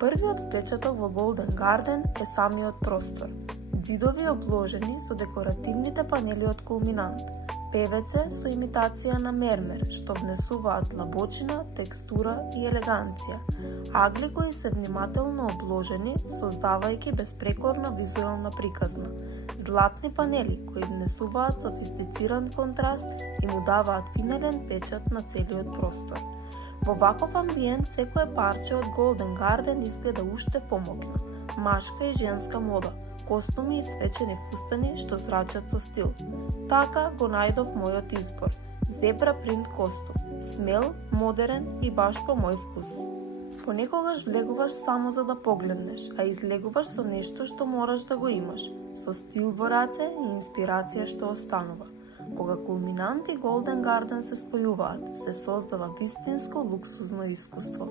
Првиот впечаток во Голден Гарден е самиот простор. Ѕидови обложени со декоративните панели од кулминант, певеце со имитација на мермер, што внесуваат длабочина, текстура и елеганција, агли кои се внимателно обложени, создавајќи безпрекорна визуелна приказна, златни панели кои внесуваат софистициран контраст и му даваат финален печат на целиот простор. Во ваков амбиент, секое парче од Голден Гарден изгледа уште помоќно. Машка и женска мода, костуми и свечени фустани што зрачат со стил. Така го најдов мојот избор. Зебра принт костум. Смел, модерен и баш по мој вкус. Понекогаш влегуваш само за да погледнеш, а излегуваш со нешто што мораш да го имаш, со стил во раце и инспирација што останува. Кога кулминант и Голден Гарден се спојуваат, се создава вистинско луксузно искуство.